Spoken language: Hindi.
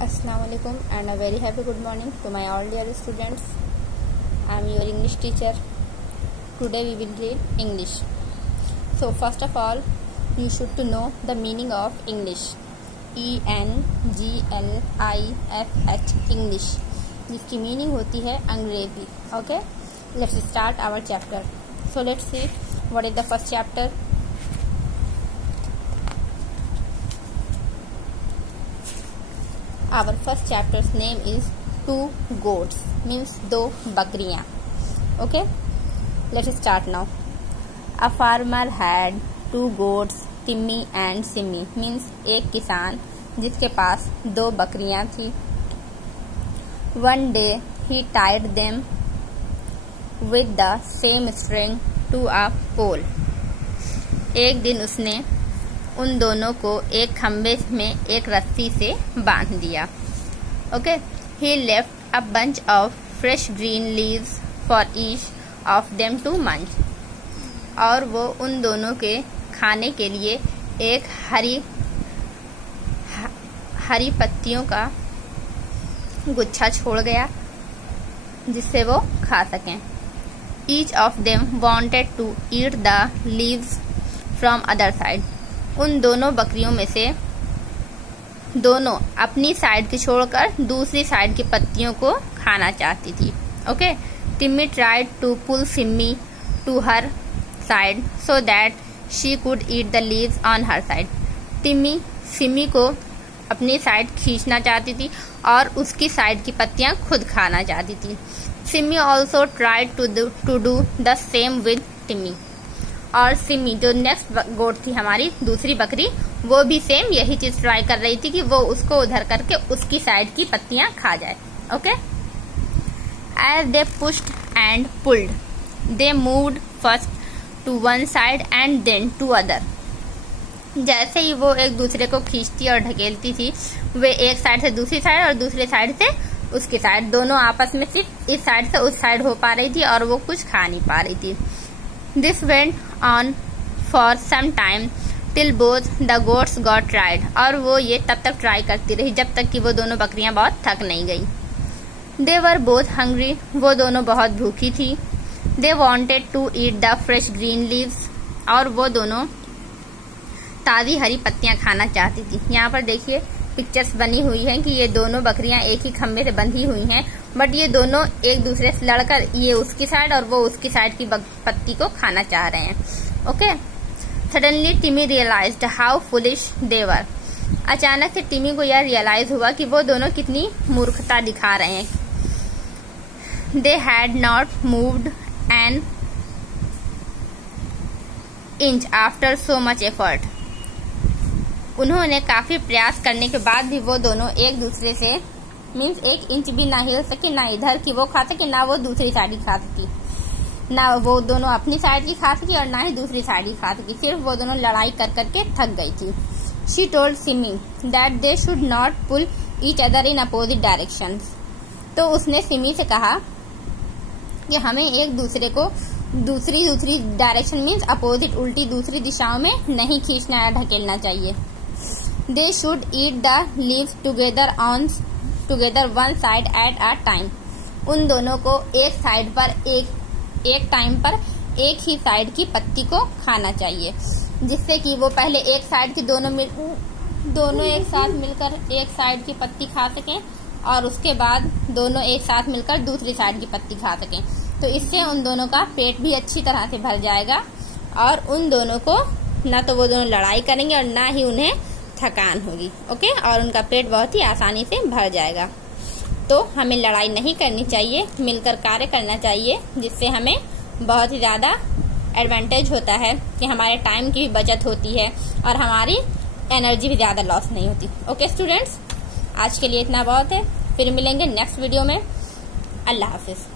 Assalamualaikum and a very happy good morning to my all dear students. I am your English teacher. Today we will read English. So first of all, you should to know the meaning of English. ENGLISH English, जिसकी मीनिंग होती है अंग्रेजी. Okay, let's start our chapter. So let's see what is the first chapter. Our first chapter's name is Two Goats, means दो बकरियां. Okay, let's start now. A farmer had two goats, Timmy and Simmy, means एक किसान जिसके पास दो बकरियां थी. One day he tied them with the same string to a pole. एक दिन उसने उन दोनों को एक खम्बे में एक रस्सी से बांध दिया. Okay, he left a bunch of fresh green leaves for each of them to munch. और वो उन दोनों के खाने के लिए एक हरी पत्तियों का गुच्छा छोड़ गया जिससे वो खा सकें. Each of them wanted to eat the leaves from other side. उन दोनों बकरियों में से दोनों अपनी साइड की छोड़कर दूसरी साइड की पत्तियों को खाना चाहती थी. Okay, Timmy tried to pull Simmy to her side so that she could eat the leaves on her side. Timmy Simmy को अपनी साइड खींचना चाहती थी और उसकी साइड की पत्तियां खुद खाना चाहती थी. Simmi also tried to do the same with Timmi. और सिमी जो नेक्स्ट गोट थी हमारी दूसरी बकरी, वो भी सेम यही चीज ट्राई कर रही थी कि वो उसको उधर करके उसकी साइड की पत्तियां खा जाए. Okay, as they pushed and pulled they moved first to one side and then to other. जैसे ही वो एक दूसरे को खींचती और ढकेलती थी, वे एक साइड से दूसरी साइड और दूसरी साइड से उसकी साइड, दोनों आपस में सिर्फ इस साइड से उस साइड हो पा रही थी और वो कुछ खा नहीं पा रही थी. This went on for some time till both the goats got tired. और वो ये तब तक ट्राई करती रही जब तक कि वो दोनों बकरियां बहुत थक नहीं गई. They were both hungry. वो दोनों बहुत भूखी थी. They wanted to eat the fresh green leaves. और वो दोनों ताज़ी हरी पत्तियां खाना चाहती थी. यहाँ पर देखिए पिक्चर्स बनी हुई हैं कि ये दोनों बकरियां एक ही खम्बे से बंधी हुई हैं, बट ये दोनों एक दूसरे से लड़कर ये उसकी साइड और वो उसकी साइड की पत्ती को खाना चाह रहे हैं. ओके, सडनली टिमी रियलाइज्ड हाउ फुलिश दे वर. अचानक से टिमी को यह रियलाइज हुआ कि वो दोनों कितनी मूर्खता दिखा रहे हैं. They had not moved an inch after so much effort. उन्होंने काफी प्रयास करने के बाद भी वो दोनों एक दूसरे से मीन्स एक इंच भी ना हिल सके, ना इधर की वो खा सके, ना वो दूसरी साइड की खा सकी, ना वो दोनों अपनी साइड की खा सकी और ना ही दूसरी साइड की खा सकी. सिर्फ वो दोनों लड़ाई कर करके थक गई थी. She told Simmi that they should not pull each other in opposite directions. तो उसने सिमी से कहा कि हमें एक दूसरे को दूसरी डायरेक्शन मीन्स अपोजिट उल्टी दूसरी दिशाओं में नहीं खींचना या ढकेलना चाहिए. They should eat the leaves together one side at a time. उन दोनों को एक साइड पर एक टाइम पर एक ही साइड की पत्ती को खाना चाहिए, जिससे कि वो पहले एक साइड की दोनों एक साथ मिलकर एक साइड की पत्ती खा सकें और उसके बाद दोनों एक साथ मिलकर दूसरी साइड की पत्ती खा सकें. तो इससे उन दोनों का पेट भी अच्छी तरह से भर जाएगा और उन दोनों को ना तो वो दोनों लड़ाई करेंगे और ना ही उन्हें थकान होगी. ओके, और उनका पेट बहुत ही आसानी से भर जाएगा. तो हमें लड़ाई नहीं करनी चाहिए, मिलकर कार्य करना चाहिए, जिससे हमें बहुत ही ज़्यादा एडवांटेज होता है कि हमारे टाइम की भी बचत होती है और हमारी एनर्जी भी ज़्यादा लॉस नहीं होती. ओके स्टूडेंट्स, आज के लिए इतना बहुत है. फिर मिलेंगे नेक्स्ट वीडियो में. अल्लाह हाफिज़.